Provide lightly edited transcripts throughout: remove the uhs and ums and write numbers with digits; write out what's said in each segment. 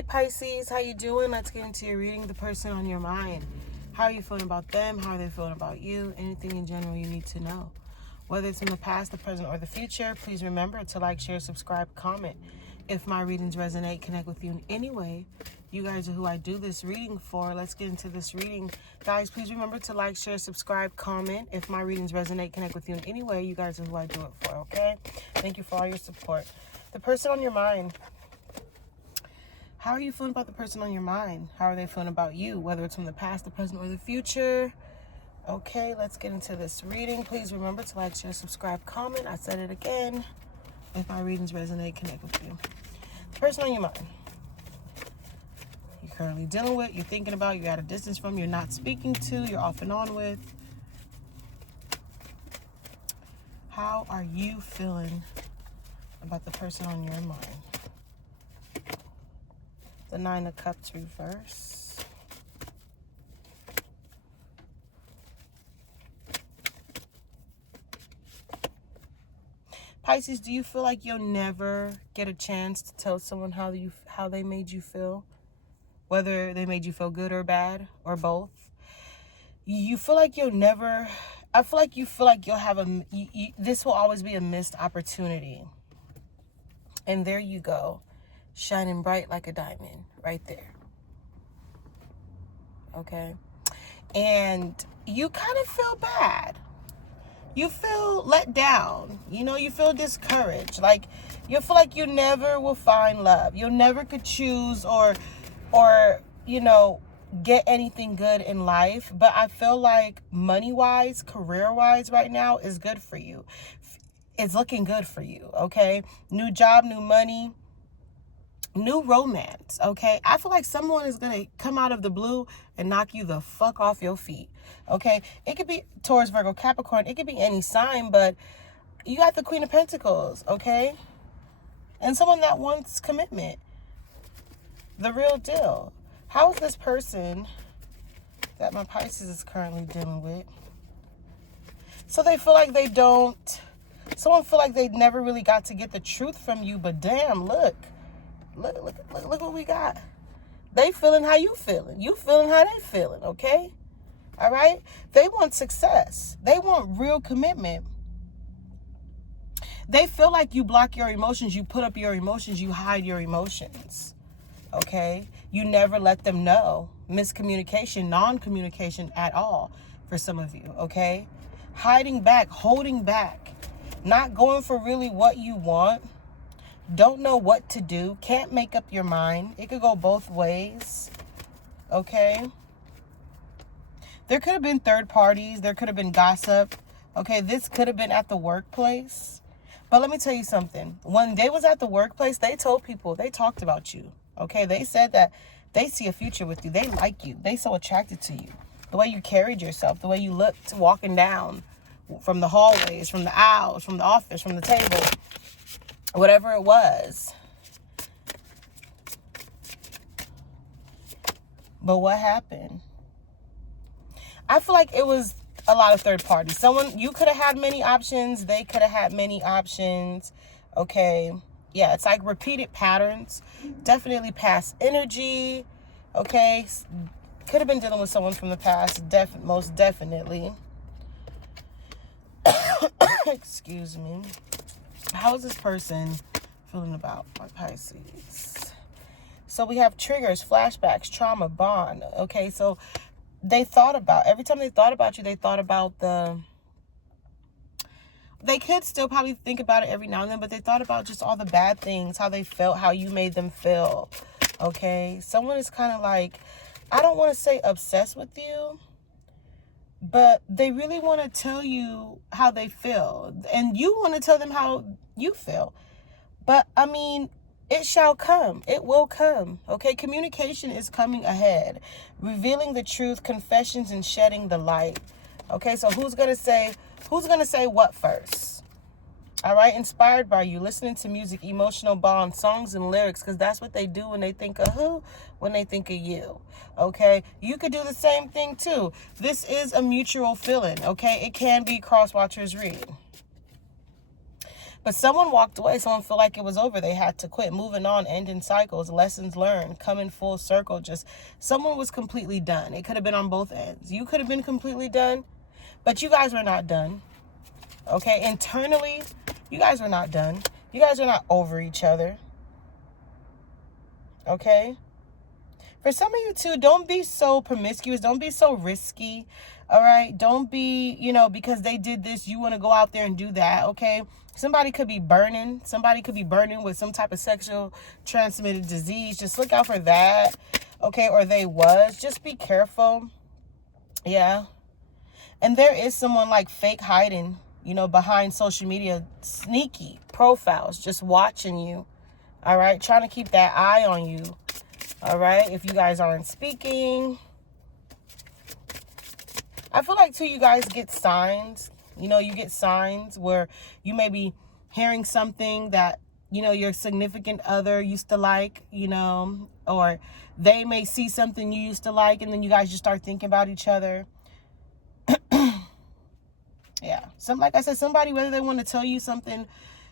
Hey Pisces, how you doing? Let's get into your reading. The person on your mind. How are you feeling about them? How are they feeling about you? Anything in general you need to know. Whether it's in the past, the present, or the future, please remember to like, share, subscribe, comment. If my readings resonate, connect with you in any way. You guys are who I do this reading for. Let's get into this reading. Guys, please remember to like, share, subscribe, comment. If my readings resonate, connect with you in any way. You guys are who I do it for, okay? Thank you for all your support. The person on your mind. How are you feeling about the person on your mind? How are they feeling about you? Whether it's from the past, the present, or the future. Okay, let's get into this reading. Please remember to like, share, subscribe, comment. I said it again. If my readings resonate, connect with you. The person on your mind. You're currently dealing with, you're thinking about, you're at a distance from, you're not speaking to, you're off and on with. How are you feeling about the person on your mind? The Nine of Cups reverse. Pisces, do you feel like you'll never get a chance to tell someone how they made you feel? Whether they made you feel good or bad or both? You feel like you'll never... I feel like you feel like you'll have this will always be a missed opportunity. And there you go. Shining bright like a diamond right there. Okay? And you kind of feel bad. You feel let down. You know, you feel discouraged. Like, you feel like you never will find love. You never could choose or, you know, get anything good in life. But I feel like money-wise, career-wise right now is good for you. It's looking good for you, okay? New job, new money, new romance, okay? I feel like someone is going to come out of the blue and knock you the fuck off your feet, okay? It could be Taurus, Virgo, Capricorn. It could be any sign, but you got the Queen of Pentacles, okay? And someone that wants commitment. The real deal. How is this person that my Pisces is currently dealing with? So they feel like they don't... Someone feel like they never really got to get the truth from you, but damn, look what we got. They feeling how you feeling. You feeling how they feeling, okay? All right? They want success. They want real commitment. They feel like you block your emotions, you put up your emotions, you hide your emotions, okay? You never let them know. Miscommunication, non-communication at all for some of you, okay? Hiding back, holding back, not going for really what you want. Don't know what to do. Can't make up your mind. It could go both ways. Okay? There could have been third parties. There could have been gossip. Okay? This could have been at the workplace. But let me tell you something. When they was at the workplace, they told people, they talked about you. Okay? They said that they see a future with you. They like you. They so attracted to you. The way you carried yourself. The way you looked walking down from the hallways, from the aisles, from the office, from the table. Whatever it was. But what happened? I feel like it was a lot of third parties. You could have had many options. They could have had many options. Okay. Yeah, it's like repeated patterns. Definitely past energy. Okay. Could have been dealing with someone from the past. Most definitely. Excuse me. How is this person feeling about my Pisces? So we have triggers, flashbacks, trauma, bond. Okay, so they thought about, every time they thought about you, they thought about they could still probably think about it every now and then, but they thought about just all the bad things, how they felt, how you made them feel. Okay, someone is kind of like, I don't want to say obsessed with you, but they really want to tell you how they feel. And you want to tell them how you feel. But, I mean, it shall come. It will come. Okay? Communication is coming ahead. Revealing the truth, confessions, and shedding the light. Okay? So who's going to say what first? All right? Inspired by you. Listening to music, emotional bond, songs, and lyrics. Because that's what they do when they think of who? When they think of you. Okay? You could do the same thing too. This is a mutual feeling. Okay? It can be cross-watchers read. But someone walked away. Someone felt like it was over. They had to quit. Moving on, ending cycles, lessons learned, coming full circle. Just someone was completely done. It could have been on both ends. You could have been completely done, but you guys were not done. Okay? Internally, you guys were not done. You guys are not over each other. Okay? For some of you too, don't be so promiscuous. Don't be so risky. All right? Don't be, because they did this, you want to go out there and do that. Okay? Somebody could be burning. Somebody could be burning with some type of sexual transmitted disease. Just look out for that. Okay? Or they was. Just be careful. Yeah. And there is someone like fake hiding, behind social media, sneaky profiles, just watching you. All right? Trying to keep that eye on you. All right? If you guys aren't speaking. I feel like, too, you guys get signs. You get signs where you may be hearing something that, your significant other used to like, or they may see something you used to like, and then you guys just start thinking about each other. Yeah. Like I said, somebody, whether they want to tell you something,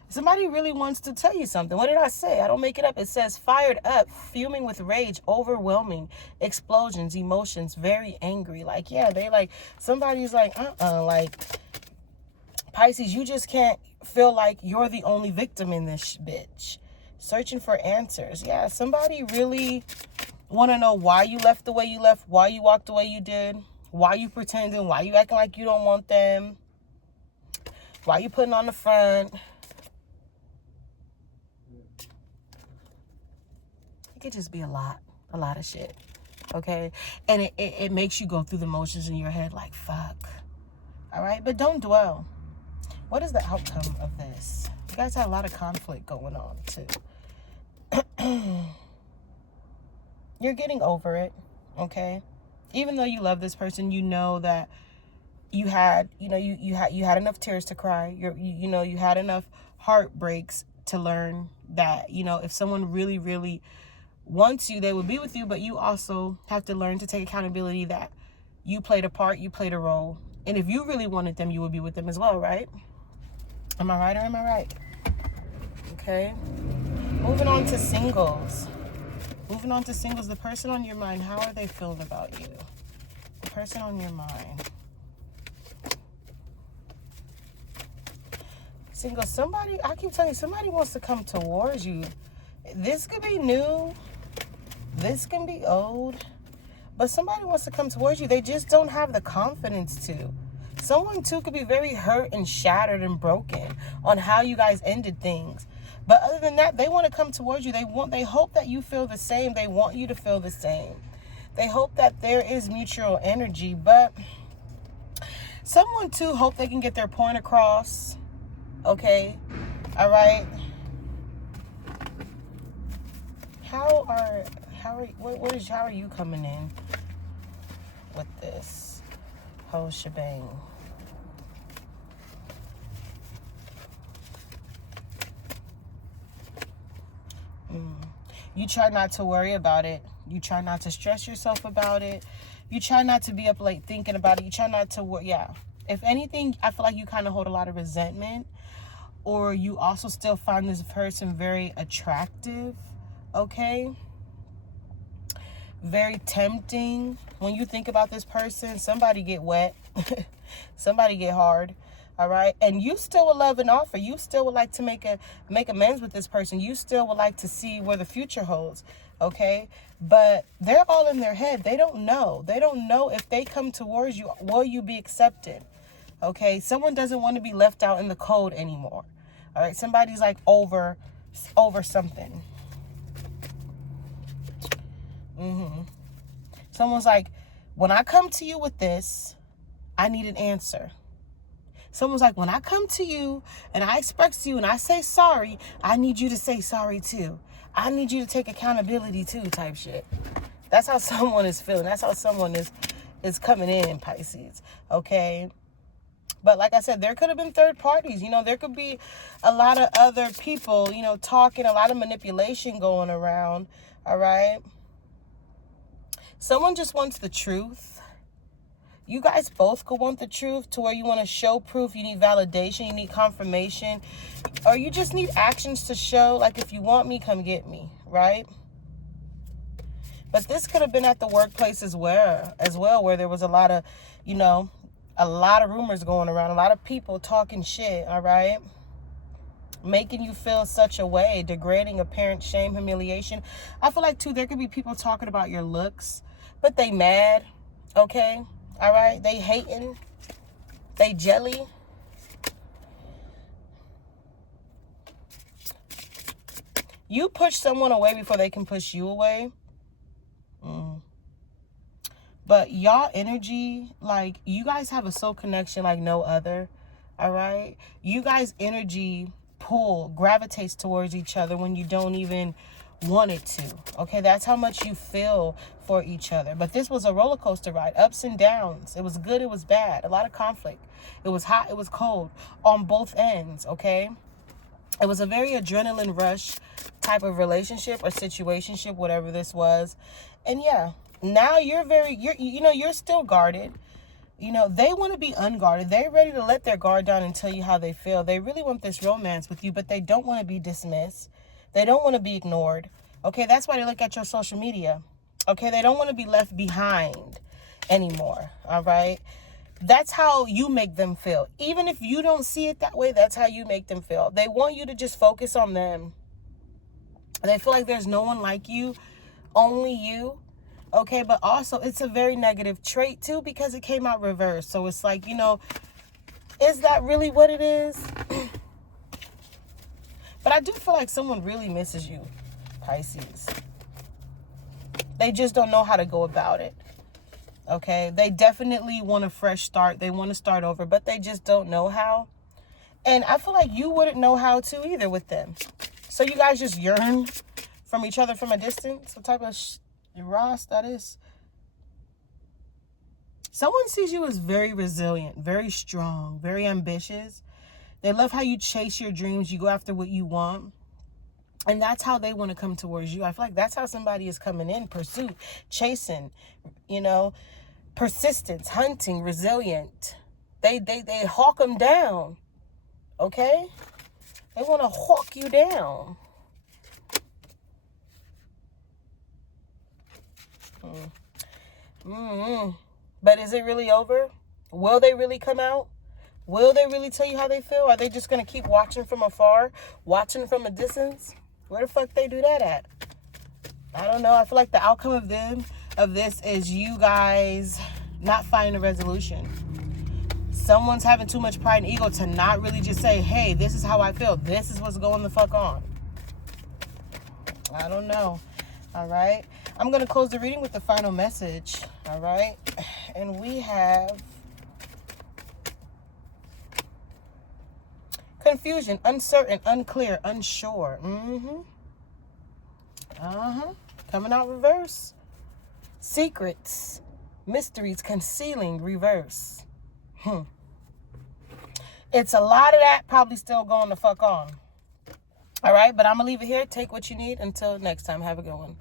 somebody really wants to tell you something. What did I say? I don't make it up. It says fired up, fuming with rage, overwhelming, explosions, emotions, very angry. Like, yeah, somebody's like, like, Pisces, you just can't feel like you're the only victim in this bitch. Searching for answers. Yeah, somebody really want to know why you left the way you left, why you walked the way you did, why you pretending, why you acting like you don't want them, why you putting on the front. It could just be a lot of shit, okay? And it makes you go through the motions in your head like, fuck, all right? But don't dwell. What is the outcome of this? You guys had a lot of conflict going on, too. You're getting over it, okay? Even though you love this person, you know that you had, you had enough tears to cry. You had enough heartbreaks to learn that, if someone really, really wants you, they will be with you, but you also have to learn to take accountability that you played a part, you played a role. And if you really wanted them, you would be with them as well, right? Am I right or am I right? Okay. Moving on to singles. The person on your mind, how are they feeling about you? The person on your mind. Single, somebody, I keep telling you, somebody wants to come towards you. This could be new. This can be old. But somebody wants to come towards you. They just don't have the confidence to. Someone, too, could be very hurt and shattered and broken on how you guys ended things. But other than that, they want to come towards you. They hope that you feel the same. They want you to feel the same. They hope that there is mutual energy. But someone, too, hope they can get their point across. Okay? All right? How are you coming in with this whole shebang? You try not to worry about it. You try not to stress yourself about it. You try not to be up late thinking about it. You try not to worry. Yeah. If anything, I feel like you kind of hold a lot of resentment, or you also still find this person very attractive. Okay? Very tempting. When you think about this person, somebody get wet. Somebody get hard. All right? And you still would love an offer. You still would like to make amends with this person. You still would like to see where the future holds. Okay? But they're all in their head. They don't know. They don't know if they come towards you, will you be accepted? Okay? Someone doesn't want to be left out in the cold anymore. All right? Somebody's like over something. Someone's like, when I come to you with this, I need an answer. Someone's like, when I come to you and I express to you and I say sorry, I need you to say sorry too. I need you to take accountability too, type shit. That's how someone is feeling. That's how someone is coming in Pisces. Okay? But like I said, there could have been third parties. There could be a lot of other people, talking, a lot of manipulation going around. All right? Someone just wants the truth. You guys both could want the truth to where you want to show proof. You need validation. You need confirmation. Or you just need actions to show, like, if you want me, come get me, right? But this could have been at the workplace as well, where there was a lot of, you know, a lot of rumors going around, a lot of people talking shit, all right? Making you feel such a way, degrading, apparent shame, humiliation. I feel like, too, there could be people talking about your looks, but they mad, okay? All right? They hating. They jelly. You push someone away before they can push you away. But y'all energy, like, you guys have a soul connection like no other. All right? You guys' energy gravitates towards each other when you don't even want it to. Okay? That's how much you feel for each other. But this was a roller coaster ride. Ups and downs. It was good. It was bad. A lot of conflict. It was hot. It was cold on both ends. Okay? It was a very adrenaline rush type of relationship or situationship, whatever this was. And yeah, now you're still guarded. You know, they want to be unguarded. They're ready to let their guard down and tell you how they feel. They really want this romance with you, but they don't want to be dismissed. They don't want to be ignored. Okay, that's why they look at your social media. Okay, they don't want to be left behind anymore. All right? That's how you make them feel. Even if you don't see it that way, that's how you make them feel. They want you to just focus on them. They feel like there's no one like you, only you. Okay, but also it's a very negative trait too because it came out reversed. So it's like, you know, is that really what it is? But I do feel like someone really misses you, Pisces. They just don't know how to go about it. Okay, they definitely want a fresh start. They want to start over, but they just don't know how. And I feel like you wouldn't know how to either with them. So you guys just yearn from each other from a distance. What type of Ross that is? Someone sees you as very resilient, very strong, very ambitious. They love how you chase your dreams. You go after what you want. And that's how they want to come towards you. I feel like that's how somebody is coming in. Pursuit, chasing, you know, persistence, hunting, resilient. They hawk them down. Okay? They want to hawk you down. But is it really over? Will they really come out? Will they really tell you how they feel? Are they just going to keep watching from afar? Watching from a distance? Where the fuck they do that at? I don't know. I feel like the outcome of this is you guys not finding a resolution. Someone's having too much pride and ego to not really just say, hey, this is how I feel. This is what's going the fuck on. I don't know. All right. I'm going to close the reading with the final message. All right. And we have confusion, uncertain, unclear, unsure. Coming out reverse. Secrets, mysteries, concealing, reverse. It's a lot of that probably still going the fuck on. All right. But I'm going to leave it here. Take what you need. Until next time. Have a good one.